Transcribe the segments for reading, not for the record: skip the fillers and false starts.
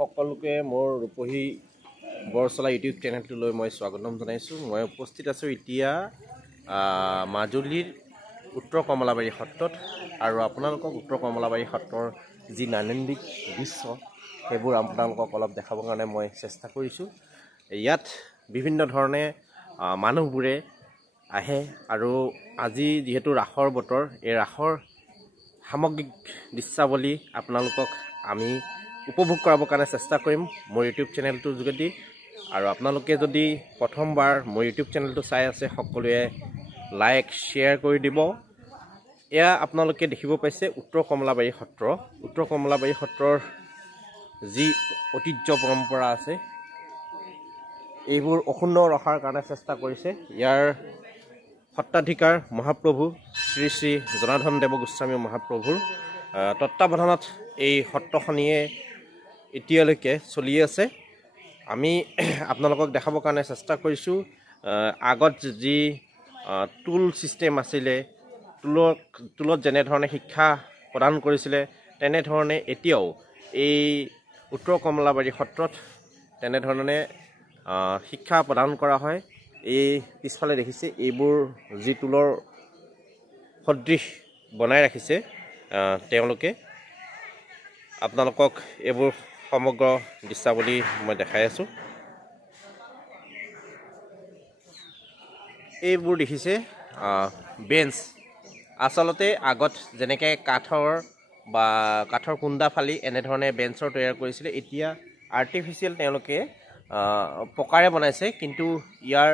সকলোকে মোৰ ৰূপহী বৰচলা ইউটিউব চেনেলটোলৈ মই স্বাগতম জনাইছোঁ। মই উপস্থিত আছোঁ এতিয়া মাজুলীৰ উত্তৰ কমলাবাৰী সত্ৰত আৰু আপোনালোকক উত্তৰ কমলাবাৰী সত্ৰৰ যি নান্দনিক দৃশ্য সেইবোৰ আপোনালোকক অলপ দেখাবৰ কাৰণে মই চেষ্টা কৰিছোঁ। ইয়াত বিভিন্ন ধৰণে মানুহবোৰে আহে আৰু আজি যিহেতু ৰাসৰ বতৰ, এই ৰাসৰ সামগ্ৰিক দৃশ্যাৱলী আপোনালোকক আমি উপভোগ কৰাবৰ কাৰণে চেষ্টা কৰিম মোৰ ইউটিউব চেনেলটোৰ যোগেদি। আৰু আপোনালোকে যদি প্ৰথমবাৰ মোৰ ইউটিউব চেনেলটো চাই আছে, সকলোৱে লাইক শ্বেয়াৰ কৰি দিব। এয়া আপোনালোকে দেখিব পাইছে উত্তৰ কমলাবাৰী সত্ৰ। উত্তৰ কমলাবাৰী সত্ৰৰ যি ঐতিহ্য পৰম্পৰা আছে এইবোৰ অক্ষুণ্ণ ৰখাৰ কাৰণে চেষ্টা কৰিছে ইয়াৰ সত্ৰাধিকাৰ মহাপ্ৰভু শ্ৰী শ্ৰী জনাৰ্দন দেৱ গোস্বামী মহাপ্ৰভুৰ তত্বাৱধানত এই সত্ৰখনিয়ে এতিয়ালৈকে চলি আছে। আমি আপোনালোকক দেখাবৰ কাৰণে চেষ্টা কৰিছোঁ। আগত যি টুল ছিষ্টেম আছিলে, টুলত যেনেধৰণে শিক্ষা প্ৰদান কৰিছিলে তেনেধৰণে এতিয়াও এই উত্তৰ কমলাবাৰী সত্ৰত তেনেধৰণে শিক্ষা প্ৰদান কৰা হয়। এই পিছফালে দেখিছে এইবোৰ যি টুলৰ সদৃশ বনাই ৰাখিছে তেওঁলোকে। আপোনালোকক এইবোৰ সমগ্ৰ দৃশ্যাৱলী মই দেখাই আছোঁ। এইবোৰ দেখিছে বেঞ্চ। আচলতে আগত যেনেকৈ কাঠৰ কুন্দা ফালি এনেধৰণে বেঞ্চৰ তৈয়াৰ কৰিছিলে, এতিয়া আৰ্টিফিচিয়েল তেওঁলোকে পকাৰে বনাইছে। কিন্তু ইয়াৰ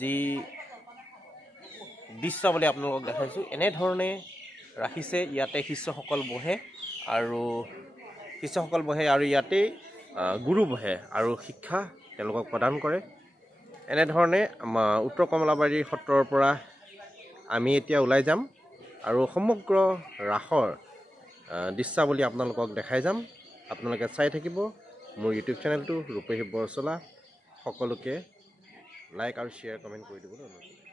যি দৃশ্যাৱলী আপোনালোকক দেখাইছোঁ, এনেধৰণে ৰাখিছে। ইয়াতে শিষ্যসকল বহে আৰু ইয়াতেই গুৰু বহে আৰু শিক্ষা তেওঁলোকক প্ৰদান কৰে। এনেধৰণে উত্তৰ কমলাবাৰী সত্ৰৰ পৰা আমি এতিয়া ওলাই যাম আৰু সমগ্ৰ ৰাসৰ দৃশ্যাৱলী আপোনালোকক দেখাই যাম। আপোনালোকে চাই থাকিব মোৰ ইউটিউব চেনেলটো ৰূপহী বৰচলা। সকলোকে লাইক আৰু শ্বেয়াৰ কমেণ্ট কৰি দিবলৈ অনুৰোধ কৰিছোঁ।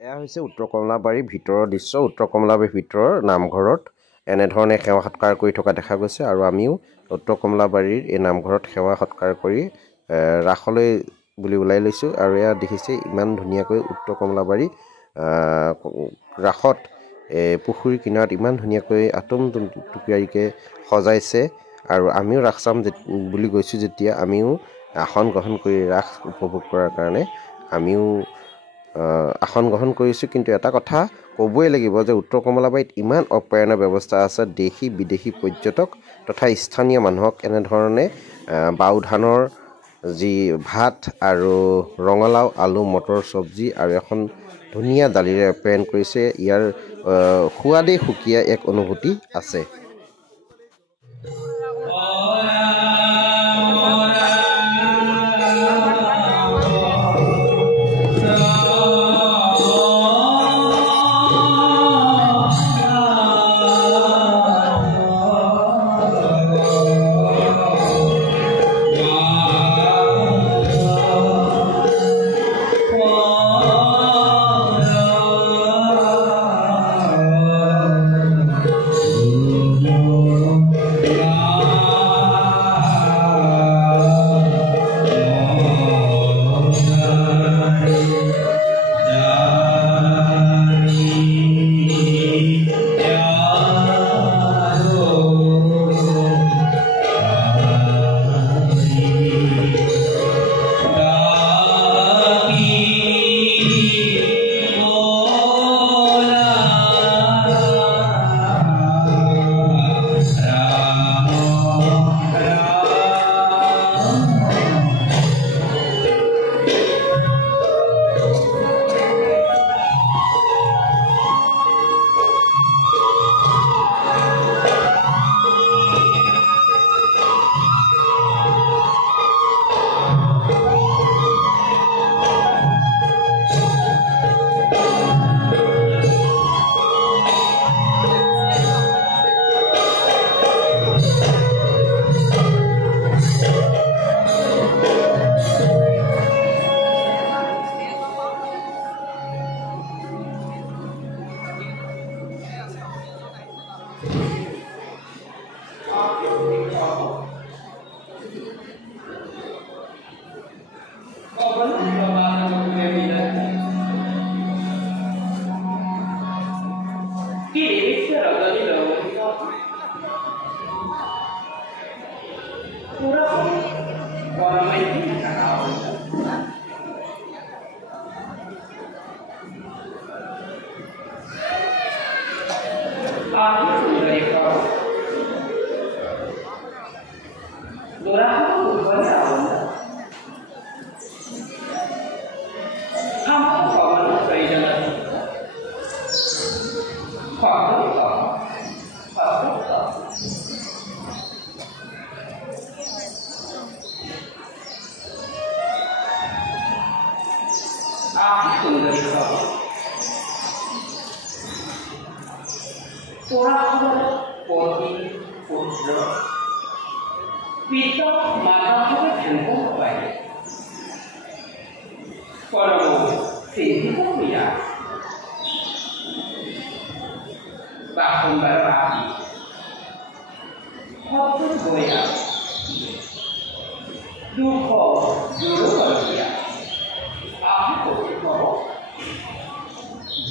এয়া হৈছে উত্তৰ কমলাবাৰীৰ ভিতৰৰ দৃশ্য। উত্তৰ কমলাবাৰীৰ ভিতৰৰ নামঘৰত এনেধৰণে সেৱা সৎকাৰ কৰি থকা দেখা গৈছে আৰু আমিও উত্তৰ কমলাবাৰীৰ এই নামঘৰত সেৱা সৎকাৰ কৰি ৰাসলৈ বুলি ওলাই লৈছোঁ। আৰু এয়া দেখিছে ইমান ধুনীয়াকৈ উত্তৰ কমলাবাৰী ৰাসত পুখুৰীৰ কিনাৰত ইমান ধুনীয়াকৈ আটোম টুপিয়াৰীকৈ সজাইছে। আৰু আমিও ৰাস চাম বুলি গৈছোঁ যেতিয়া আমিও আসন গ্ৰহণ কৰি ৰাস উপভোগ কৰাৰ কাৰণে আমিও আসন গ্ৰহণ কৰিছোঁ। কিন্তু এটা কথা ক'বই লাগিব যে উত্তৰ কমলাবাৰীত ইমান অপ্যায়ন ব্যৱস্থা আছে। দেশী বিদেশী পৰ্যটক তথা স্থানীয় মানুহক এনেধৰণে বাও ধানৰ যি ভাত আৰু ৰঙালাও, আলু, মটৰ চব্জি আৰু এখন ধুনীয়া দালিৰে আপ্যায়ন কৰিছে। ইয়াৰ সোৱাদেই সুকীয়া এক অনুভূতি আছে।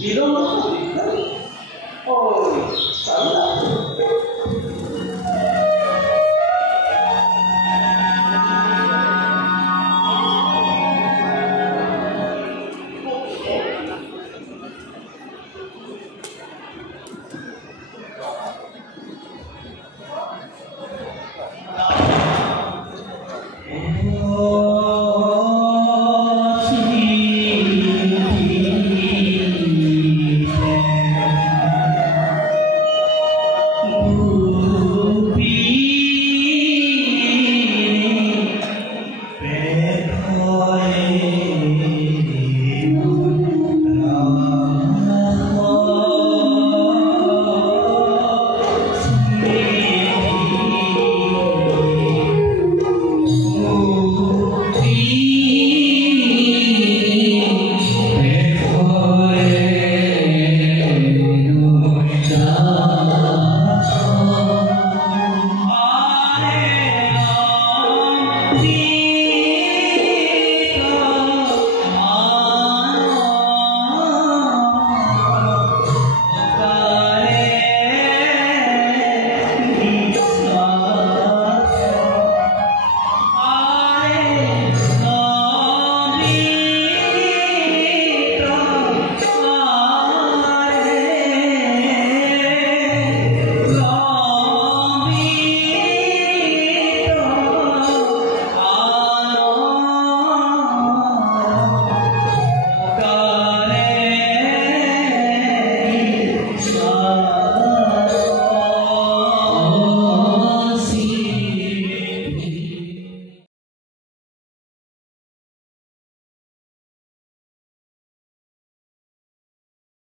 Bilang